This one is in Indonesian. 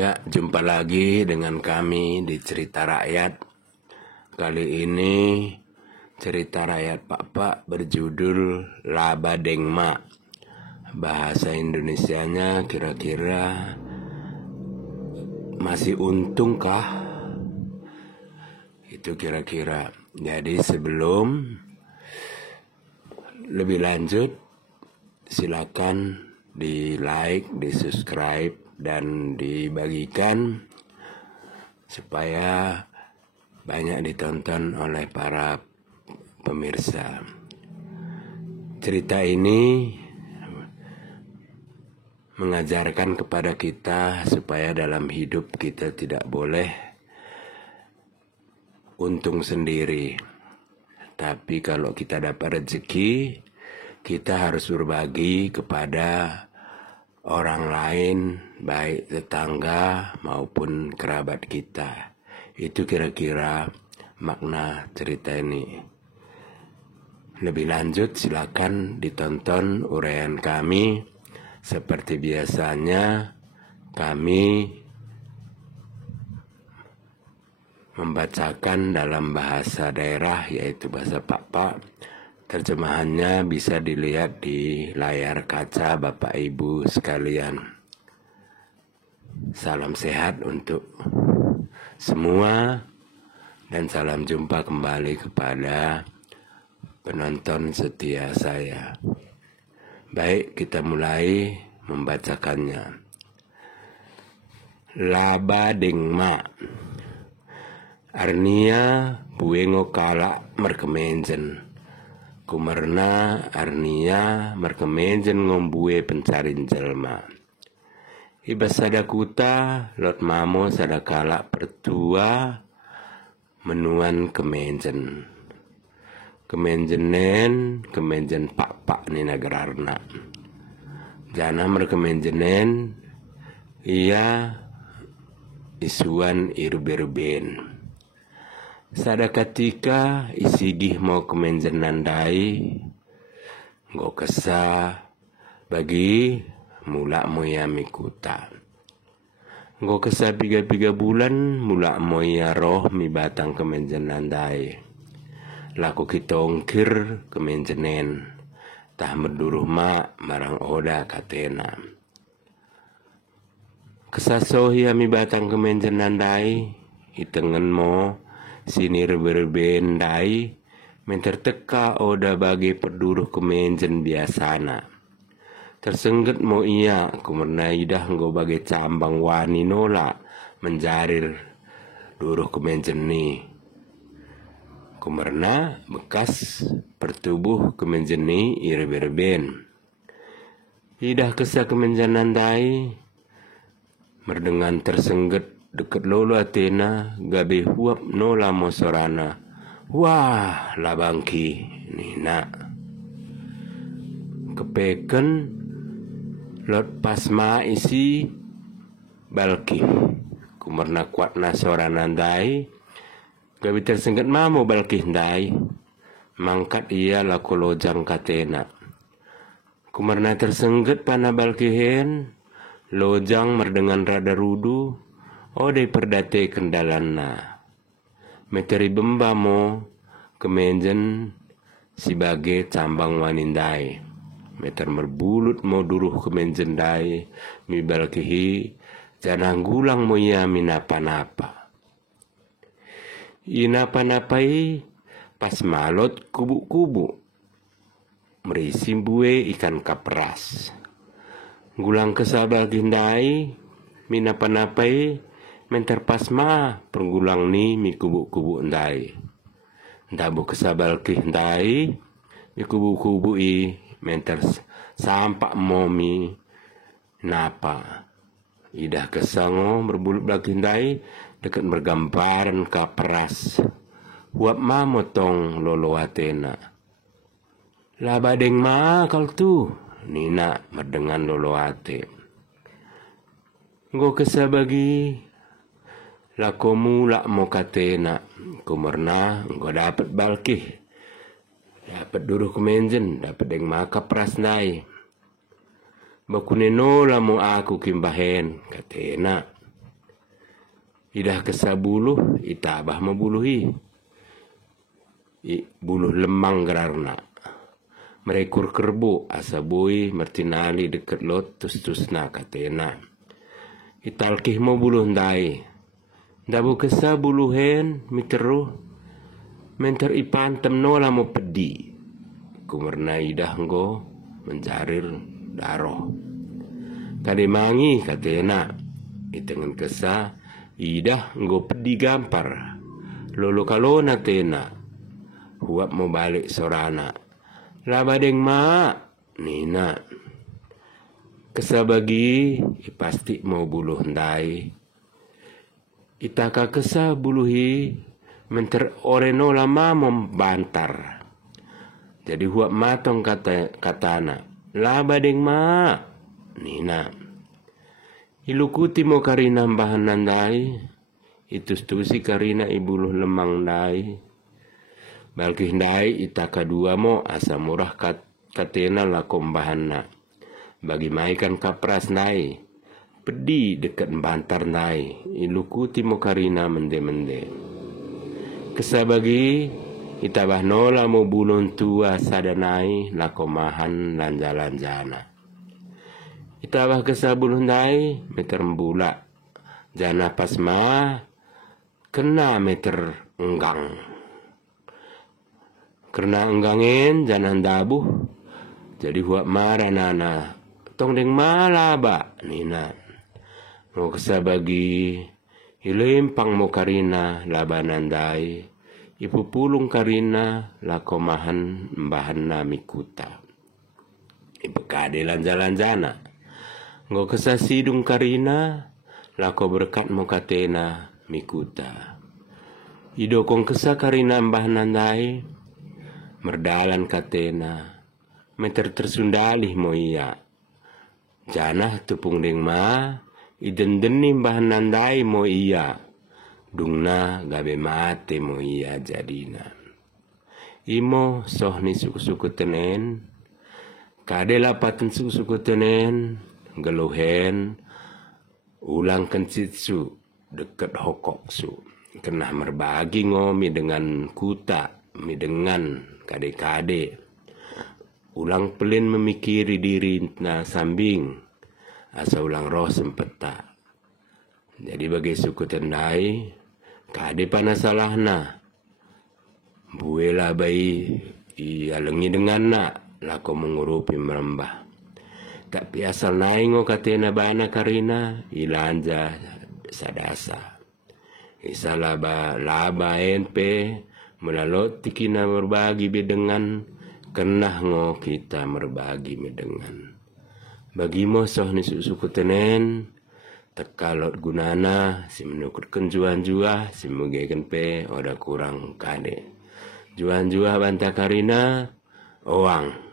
Ya, jumpa lagi dengan kami di Cerita Rakyat. Kali ini cerita rakyat Pak berjudul Laba Dengma. Bahasa Indonesianya kira-kira masih untungkah? Itu kira-kira. Jadi sebelum lebih lanjut, silakan di like, di subscribe, dan dibagikan supaya banyak ditonton oleh para pemirsa. Cerita ini mengajarkan kepada kita supaya dalam hidup kita tidak boleh untung sendiri. Tapi kalau kita dapat rezeki, kita harus berbagi kepada orang lain, baik tetangga maupun kerabat kita. Itu kira-kira makna cerita ini. Lebih lanjut silakan ditonton uraian kami. Seperti biasanya kami membacakan dalam bahasa daerah, yaitu bahasa Pak. Terjemahannya bisa dilihat di layar kaca Bapak Ibu sekalian. Salam sehat untuk semua dan salam jumpa kembali kepada penonton setia saya. Baik, kita mulai membacakannya. Laba Dengma. Arnia buengo kalak merkemenjen. Kumerna arnia merkemenjen ngombue pencarin jelma. Iba sadakuta lot mamo sadakala pertua menuan kemenjen. Kemenjenen kemenjen pak ni nagararna. Jana merkemenjenen ia isuan irberben. Sada ketika isigih mau kemenjenan dai nggo kesa bagi mula moya mikuta nggo kesa 3 bulan mula moya roh mi batang kemenjenan dai laku kitongkir kemenjenen tah merduruh ma marang oda katena kesasohi mi batang kemenjenan dai itengen mo sinir berbendai menterteka oda bagi perduruh kemenjen biasana. Tersengget mo ia kumerna idah nggo bagi cambang wani nola menjarir duruh kemenjen ni. Kumerna bekas pertubuh kemenjen ni irberben. Idah kesa kemenjenan dai merdengan tersengget deket lolo atena gabe huap nola mosorana. Wah labangki nina. Kepeken lot pasma isi balki. Kumerna kuat nasorana dai. Gabe tersengget mamo balki dai. Mangkat ia laku lojang katena. Kumerna tersengget pana balkihen. Lojang merdengan rada rudu. Ode perdate kendalana. Meteri bembamo kemenjen sebagai cambang wanindai. Meter merbulut mo duruh kemenjen dai mi balkihi janang gulang mo ya minapa-napa. Inapa-napai pas malot kubu-kubu. Merisi bue ikan kapras. Gulang kesabal gindai minapa-napai menterpasma pergulang ni mi kubu-kubu ndai. Ndabu kesabal kih ndai mi kubu-kubu i menter sampak momi napa. Idah kesango berbulut belaki ndai dekat bergambaran kaperas. Huap ma motong lolo atena. Laba dengma kal tu nina merdengan lolo ate. Nggo kesabagi lakomu lak mo katena kumerna nggo dapat balkih dapat duruh kemenjen dapat deng maka prasnai bakuneno lamo aku kimbahen katena Idah kesabuluh itabah mabuluhi. Buluh lemang gerarna. Merekur kerbu asabui mertinali deket lot tus-tusna katena. Italkih mo buluh ndai. Dabu kesabuluhen miteru. Menter ipantem nola mo pedi. Kumerna idah ngo mencarir daroh. Tadi mangi katena. Itengen kesa idah ngo pedi gampar. Lolo kalona tena. Huap mau balik sorana. Labadeng ma nina. Kesabagi pasti mau buluh ndai. Itaka kesa buluhi menter oreno lama membantar. Jadi huap matong katana. Labadeng ma nina. Ilukuti mo karina bahan nandai. Itu stusi karina ibuluh lemang ndai. Balkih ndai itaka dua mo asa murah katena lakom bahanna. Bagi maikan kapras ndai. Pedi dekat bantar ndai. Ilukuti mo karina mende-mende. Kesabagi itabah nola mo bulun tua sadanai lakomahan lanja-lanjana. Itabah kesabuluh ndai meter mbula. Jana pasma kena meter enggang. Karena enggangin jangan dabuh. Jadi huap marah nana. Tong deng malaba nina. Mau kesabagi ilempang mo karina labanandai. Ipu pulung karina lakomahan mbahan nami kuta. Ipu kade lanja-lanjana. Ngo kesasidung karina lako berkat mo katena mikuta. Idokong kesa karina mbahan nandai. Merdalan katena. Meter tersundalih mo iya. Janah tupung deng ma. Idendeni mbahan nandai mo iya. Dungna gabe mate mo iya jadina. Imo sohni suku-suku tenen. Kade lapatan suku-suku tenen. Geluhen. Ulang kencitsu. Deket hokok su. Kena merbagi ngomi dengan kuta. Mi dengan kade-kade. Ulang pelin memikiri diri na sambing. Asa ulang roh sempeta. Jadi bagi suku tendai. Kade pana salahna. Buela bayi. Ialengi dengan na. Lako mengurupi merembah. Tapi asal naingo katena bana karina. Ilanja sadasa. Isa laba enpe. Melalot tikina berbagi bedengan. Kenah ngo kita berbagi bedengan. Bagi mo soh ni suku tenen. Tekalot gunana. Si menukutkan juan-jua. Si mugekan pe. Oda kurang kade. Juan-jua banta karina. Oang.